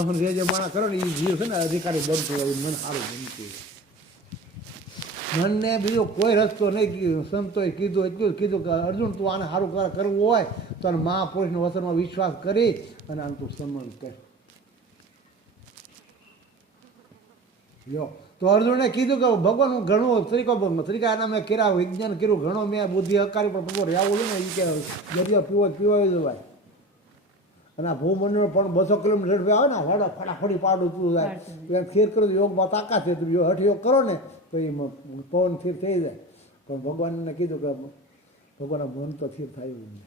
સહન જે જે માણસ કરો ને એ જીવ છે ને અધિકારી બનતું હોય, મન સારું ગમતું મનને બીજો કોઈ રસ્તો નહીં સંતોએ કીધું, એટલું કીધું કે અર્જુન તું આને સારું કર- કરવું હોય તો આને મહાપુરુષના વચનમાં વિશ્વાસ કરી અને આને તું સન્માન કર. યો તો અર્જુને કીધું કે ભગવાન હું ઘણું તરીકો તરીકા મેં કર્યા, વિજ્ઞાન કર્યું, ઘણો મેં બુદ્ધિ હકારી પણ ભગવાન રહેવું ને એ કે દરિયા પીવો જ જવાય અને આ ભૂમંડળ પણ બસો કિલોમીટર ઝડપે આવે ને હડા ફટાફટી પાડું જાય. તો એમ સ્થિર કરો યોગમાં તાકાત છે તમે જો હઠ યોગ કરો ને તો એ પવન સ્થિર થઈ જાય. પણ ભગવાનને કીધું કે ભગવાનના મન તો સ્થિર થાય એવું નહીં.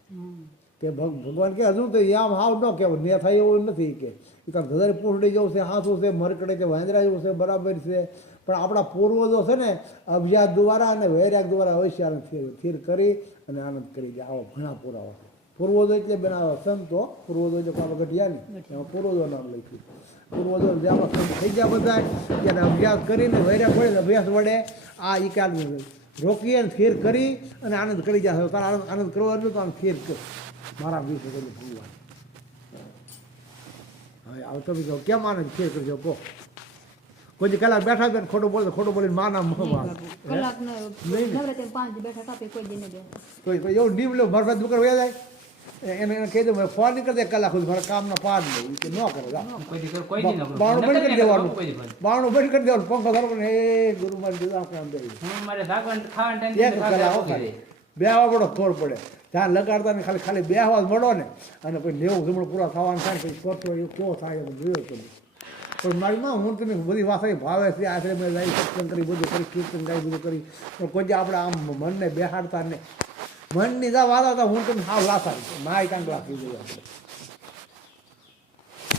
કે ભગવાન કે હજુ તો એ આમ હાવ ન કહેવાય ને થાય એવું નથી કે એ તો ધજારી પૂંછડી જવું છે હાથું છે મરકડે છે વાંદરા જેવું છે બરાબર છે. પણ આપણા પૂર્વજો છે ને અભ્યાસ દ્વારા અને વૈરાગ દ્વારા અવશ્ય આનંદ સ્થિર સ્થિર કરી અને આનંદ કરી દે. આવો ઘણા પુરાવા પૂર્વજો એટલે બનાવે સંતો પૂર્વજો એટલે કામ ઘટ્યા ને એમાં પૂર્વજો નામ લખ્યું. પૂર્વજો જ્યાં સંત થઈ ગયા બધા ત્યારે અભ્યાસ કરીને વૈરા પડે અભ્યાસ વડે આ એ રોકીએ રોકી અને સ્થિર કરી અને આનંદ કરી જાય. તારે આનંદ આનંદ કરવો એટલે તો આમ સ્થિર કર. મારા વિશે બોલું ભગવાન હવે આવ તમે કહો કેમ આનંદ સ્થિર કરજો? કહો. કોઈ કલાક બેઠા બેન ખોટું બોલે ખોટો બોલીને માના કોઈ એવું ડીમ લો મારા દુકાન વયા જાય. એને એને કહી દઉં ફોન નહીં કરી કલાક સુધી મારા કામના પાડ લે કે ન કરે જા. કોઈ દી કર- કોઈ દી ના બાણું બંધ કરી દેવાનું. કોઈ દી બંધ. બાણું બંધ કરી દેવાનું. પંખો ધરો ને હે ગુરુ મારી દીધા આપણે આમ બેસી. હું મારે શાકભાજી ખાવાનું time એક કલાક ખાવા ખાલી બે આવવા પડો થોડ પડે. ત્યાં લગાડતા ને ખાલી ખાલી બે આવાજ મળો ને. અને પછી નેવું જમણું પૂરા થવાનું થાય પછી કરતો એ કો થાય એમ જોયો તમે પણ મારી માં હું તમે બધી ભાષા ભાવે છે આશરે મેં લાઈ સત્સંગ કરી બધું કરી કીર્તન ગાઈ બધું કરી. પણ કોઈ આપણે આમ મનને બેહાડતા ને મનની જા વાળા હતા, હું તમને હાવ લાસા માય કાંક લાખી દઉં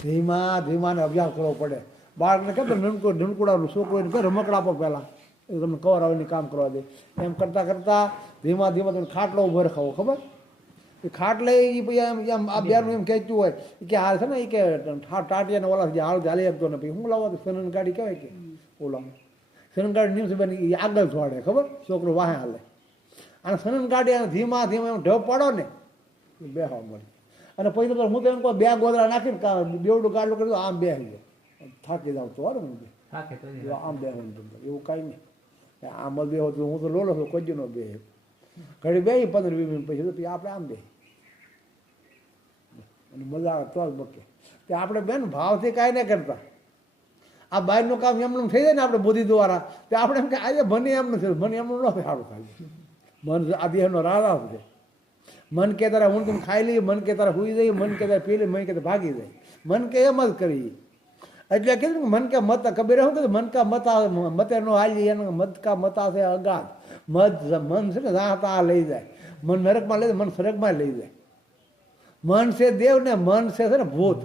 ધીમા, ધીમાને અભ્યાસ કરવો પડે. બાળકને કેમ નનકો નનકુડાનું છોકરો એને રમકડા આપો પહેલાં. એ તમને કવર આવીને કામ કરવા દે. એમ કરતાં કરતાં ધીમા ધીમા તમે ખાટલો ઊભો રખાવો, ખબર? એ ખાટલે એ પછી એમ એમ આ બેનું એમ કહેતું હોય કે હાલ છે ને, એ કે ટાટિયાને ઓલા જે હાલ ચાલી આપતો ને પછી હું લાવો તો સનન ગાડી કહેવાય કે? ઓલા સનન ગાડી એ આગળ છોડે ખબર? છોકરો વાહે હાલે. અને સનન કાઢી અને ધીમા ધીમા એમ ઢબ પાડો ને બે બેહવા મળી. અને પછી તો હું તો એમ કહું બે ગોદરા નાખીને કા બેવડું ગાડલું કરી આમ બે જાય થાકી જાઉં તો હારું હું આમ બે હું એવું કાંઈ નહીં. આમ જ હોતું તો હું તો લોલો છું કોઈ નો બે ઘડી બે પંદર વીસ મિનિટ પછી આપણે આમ બે અને મજા આવે તો જ બકે. તે આપણે બેન ભાવથી કાંઈ નહીં કરતા. આ બહારનું કામ એમનું થઈ જાય ને આપણે બુદ્ધિ દ્વારા તે આપણે એમ કે આજે મને એમનું થયું મને એમનું ન થાય સારું ખાલી મન આ દેહનો રાજા છે. મન કે તારે હું ખાઈ લઈએ, મન કે તારે હુઈ જઈએ, મન કે તારે પી લઈએ, મન કે ભાગી જાય મન કે એમ જ કરી એટલે કીધું મન કે મત કબીરે શું કીધું, મન કા મતા મતે નો હાલી એનો મત કા મતા છે અગાધ. મત મન છે ને જા તા લઈ જાય. મન નરકમાં લઈ જાય, મન સ્વર્ગમાં લઈ જાય. મન છે દેવ ને મન છે ને ભૂત.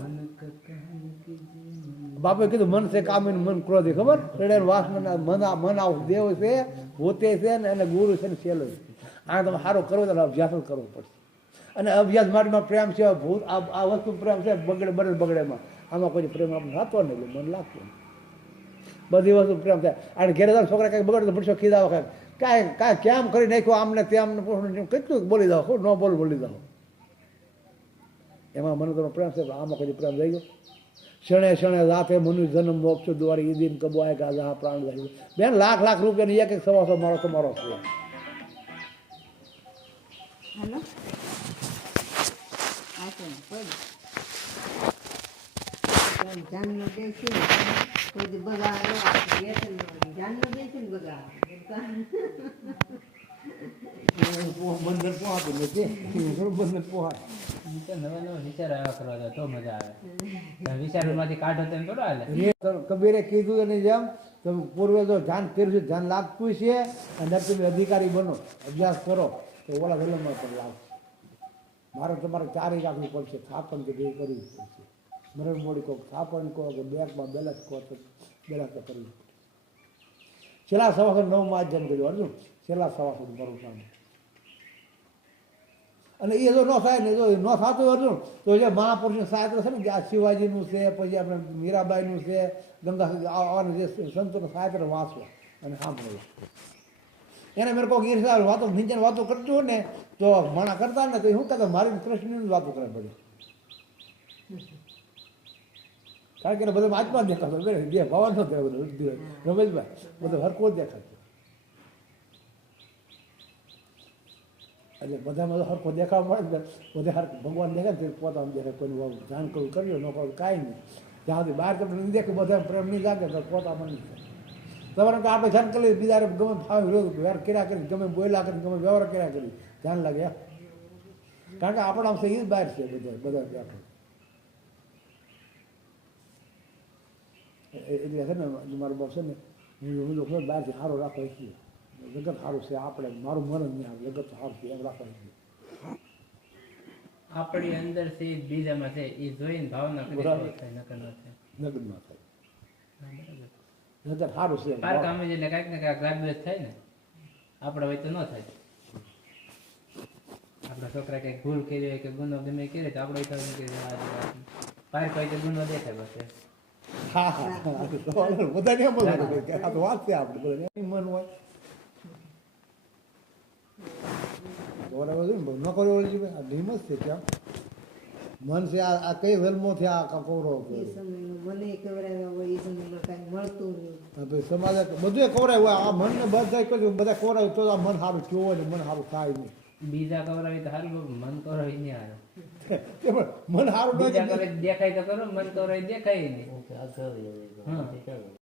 બાપે કીધું, મન છે કામીનું, મન ક્રોધી, ખબર? રેડે વાસના મન મન આવું દેવ છે ભૂતે છે ને એને ગુરુ છે ને સેલો છે. આ તમે સારો કરવો તો અભ્યાસ કરવો પડશે. અને અભ્યાસ માટેમાં પ્રેમ છે, ભૂત, આ વસ્તુ પ્રેમ છે, બગડે બગડે બગડેમાં. આમાં કોઈ પ્રેમ આપણે થતો નહીં મન લાગતું બધી વસ્તુ પ્રેમ થાય અને ઘેરે છોકરા કાંઈક બગડે તો ભૂસો કીધા વખત કાંઈ કાંઈ કેમ કરી નાખ્યો આમને તેમને પૂછવું કેટલું બોલી દો ન બોલ, બોલી દો એમાં મને તમે પ્રેમ છે આમાં કોઈ પ્રેમ રહી ગયો? ક્ષણે ક્ષણે રાતે મનુ જન્મ મોક્ષ દ્વારી એ દિન કબો આય ગાજા પ્રાણ જાય બેન લાખ લાખ રૂપિયાની એક એક સવાસો મારો તમારો છે. બંદર પોહાતું નથી બંદર પોહાય નવા નવા કબીરે કીધું એની જેમ, તમે પૂર્વે જો ધ્યાન કર્યું ધ્યાન લાગતું છે, અને તમે અધિકારી બનો, અભ્યાસ કરો, તો ઓલા વેલમાં પણ લાગશે મારે તમારે ચારી રાખવી પડશે, થાપણ કે બે કરવી પડશે. મરણ મોડી કહો થાપણ કહો, કે બેંકમાં બેલેન્સ કહો, તો બેલેન્સ તો કરવી છેલ્લા સવાસો નવમાં માં જન્મ કર્યો, અર્જુન, છેલ્લા સવાસો મારું કામ. અને એ જો ન થાય ને જો ન થતું હતું. તો જે મહાપુરુષનું સાહિત્ય છે ને, કે આ શિવાજીનું છે, પછી આપણે મીરાબાઈનું છે, ગંગા આવવાનું જે સંતોનું સાહિત્ય વાંચવા. અને સાંભળવું. એને મેં કોઈ ગીર સાહેબ વાતો નીચેની વાતો કરતું હોય ને, તો મણા કરતા ને, તો શું કહેતા, મારી કૃષ્ણની વાતો કરે પડે. કારણ કે બધા આત્મા દેખાતો બે બે ભવા નો થયો બધો રમેશભાઈ, બધો હરકો દેખાતો એટલે બધામાં તો હરખો દેખાવ મળે બધે હર ભગવાન દેખાય ને પોતાનું દેખે, કોઈનું ધ્યાન કરવું કર્યું ન કરવું કાંઈ નહીં. જ્યાં સુધી બહાર તમને નહીં દેખે બધા પ્રેમ નહીં લાગે, તો પોતામાં નહીં તમારે તો આપણે ધ્યાન કરી બીજા ગમે ફાવે વિરોધ વ્યવહાર કર્યા કરી, ગમે બોલ્યા કરી, ગમે વ્યવહાર કર્યા કરી ધ્યાન લાગે કારણ કે આપણા આમ એ બહાર છે બધા બધા એ- એટલે છે ને, મારું બાપ છે ને, હું લોકો બહારથી સારો રાખો છીએ જગત સારું છે આપણે મારું મન જ નહીં આવે જગત સારું છે એમ રાખવાનું છે આપણી અંદર છે બીજામાં છે એ જોઈને ભાવના કરી બરાબર. તો થાય નકર ન થાય નગદમાં થાય જગત સારું છે પાર કામે અમે એટલે કાંઈક ને કાંઈક રાગદ્વેષ થાય ને આપણે હોય તો ન થાય આપણા છોકરા કંઈક ભૂલ કરી હોય કે ગુનો ગમે કરે તો આપણે તો આ જો આ હોય તો ગુનો દેખાય બસ હા હા. તો બધાને એમ જ હોય કે આ તો વાત છે આપણે બધાને મન હોય બરાબર છે ને ન કર્યો આ ધીમ જ છે ત્યાં. મન છે આ આ કઈ વેલમો છે આ કકોરો મને કવરાવ્યા હોય એ સમય કાંઈ મળતું નહીં. તો સમાજે બધું કવરાય હોય. આ મનને બધા કહ્યું બધા કવરાય તો આ મન સારું થયું હોય ને મન સારું થાય નહીં. બીજા કવરાવી તો સારું મન કવરાવી નહીં હારું. મન સારું દેખાય તો કરો મન કવરાવી દેખાય નહીં.